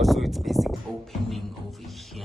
Also, it's basically opening over here.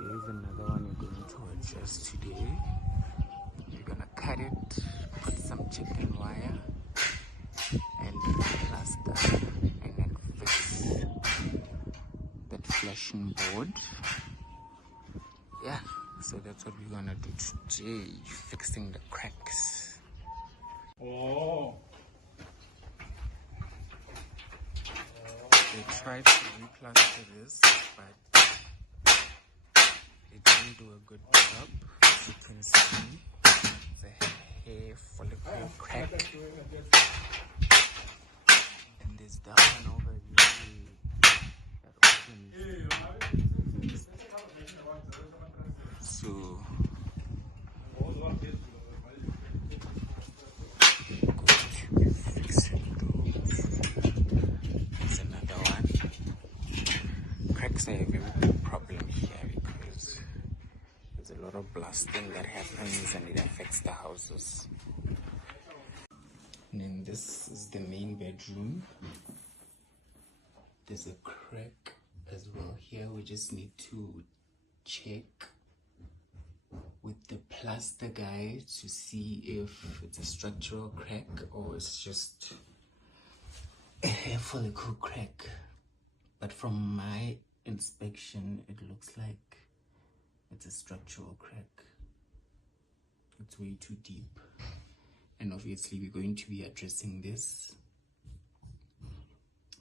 Here's another one we're going to adjust today. We're gonna cut it, put some chicken wire and plaster, and then fix that flashing board. Yeah, so that's what we're gonna do today, fixing the cracks. Oh. They tried to replaster this, but it didn't do a good job. As you can see, the hair follicle crack, and there's that one over here that opens. So fixing those. There's another one. Cracks are a very big problem here because there's a lot of blasting that happens and it affects the houses. And then this is the main bedroom. There's a crack as well here. We just need to check with the plaster guy to see if it's a structural crack or it's just a hair follicle crack. But from my inspection, it looks like it's a structural crack. It's way too deep. And obviously we're going to be addressing this.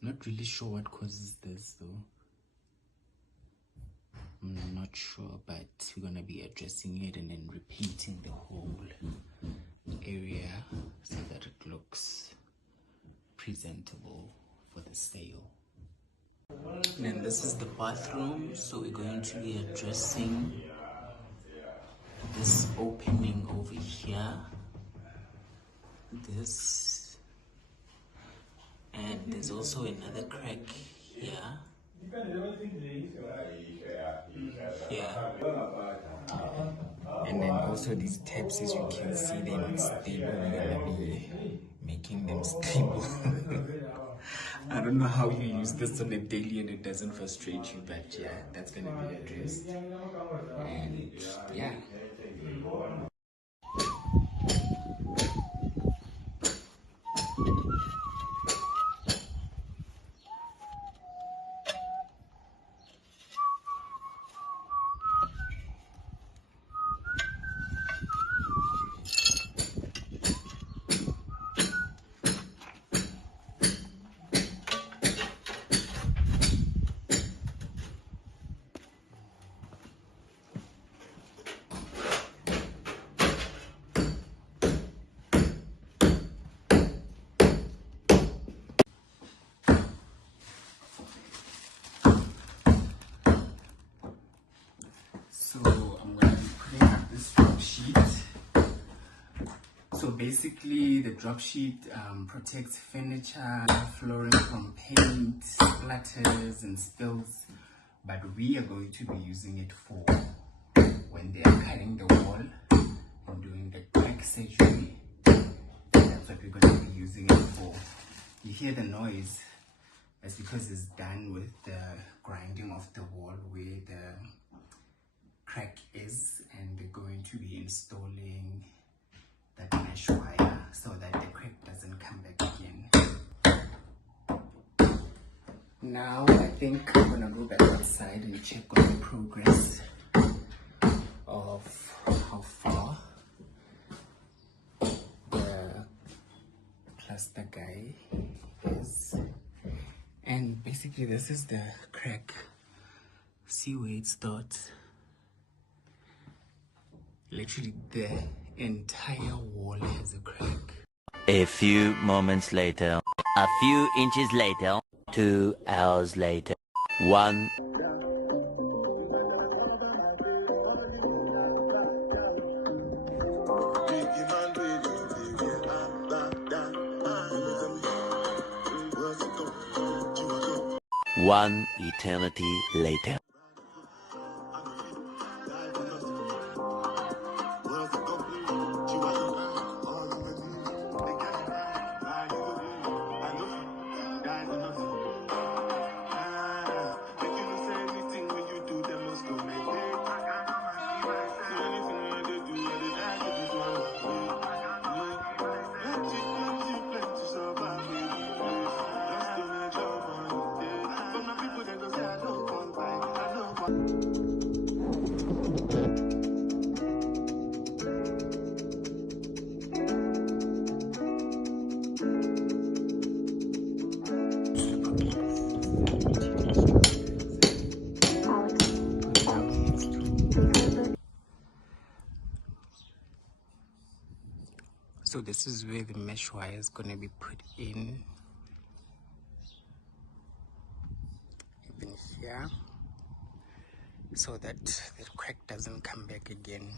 Not really sure what causes this though. I'm not sure, but we're gonna be addressing it and then repainting the whole area so that it looks presentable for the sale. And then this is the bathroom, so we're going to be addressing this opening over here, this, and there's also another crack here. Yeah. And then also these taps, as you can see, they're not stable. We're gonna be making them stable. I don't know how you use this on a daily and it doesn't frustrate you, but yeah, that's gonna be addressed. And yeah. So I'm going to be putting up this drop sheet. So basically the drop sheet protects furniture, flooring from paint, splatters and spills. But we are going to be using it for when they are cutting the wall and doing the crack surgery. That's what we're going to be using it for. You hear the noise, that's because it's done with the grinding of the wall where the crack is, and they're going to be installing that mesh wire so that the crack doesn't come back again. Now I think I'm gonna go back outside and check on the progress of how far the plaster guy is. And basically this is the crack. See where it starts? Literally the entire wall has a crack. A few moments later, a few inches later, 2 hours later, 1. One eternity later. So this is where the mesh wire is going to be put in, even here, so that the crack doesn't come back again.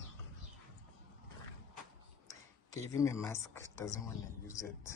Gave him a mask, doesn't want to use it.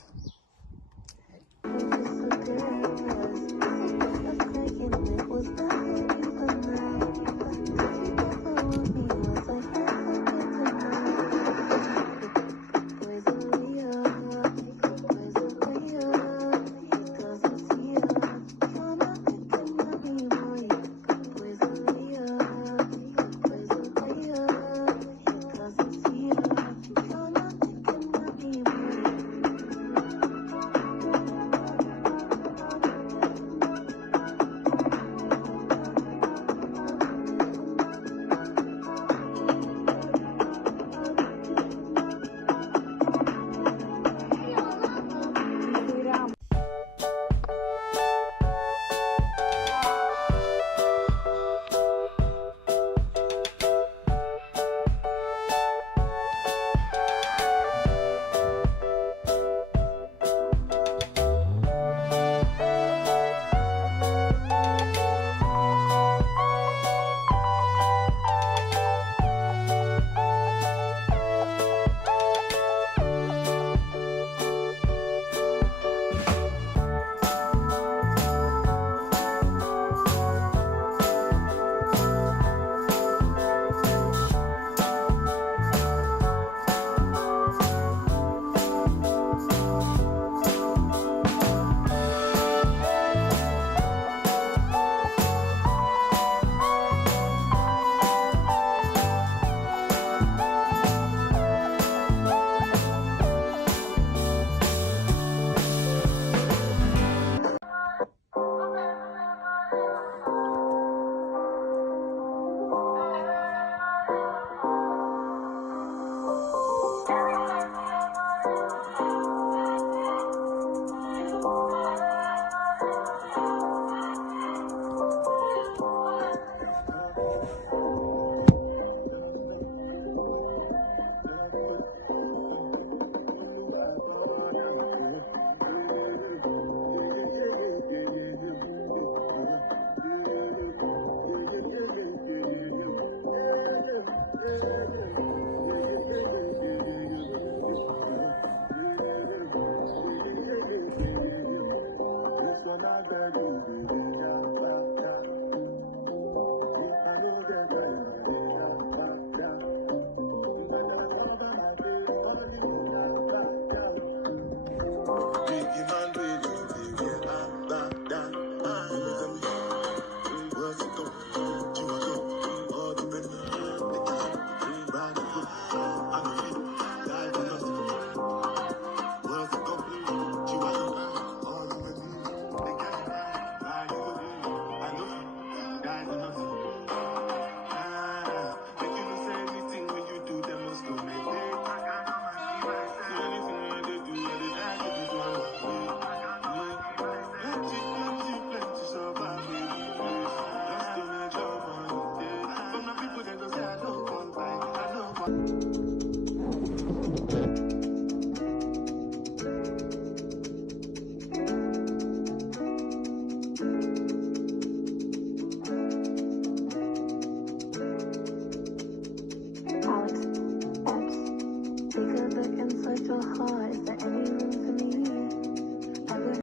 Take a look inside your heart.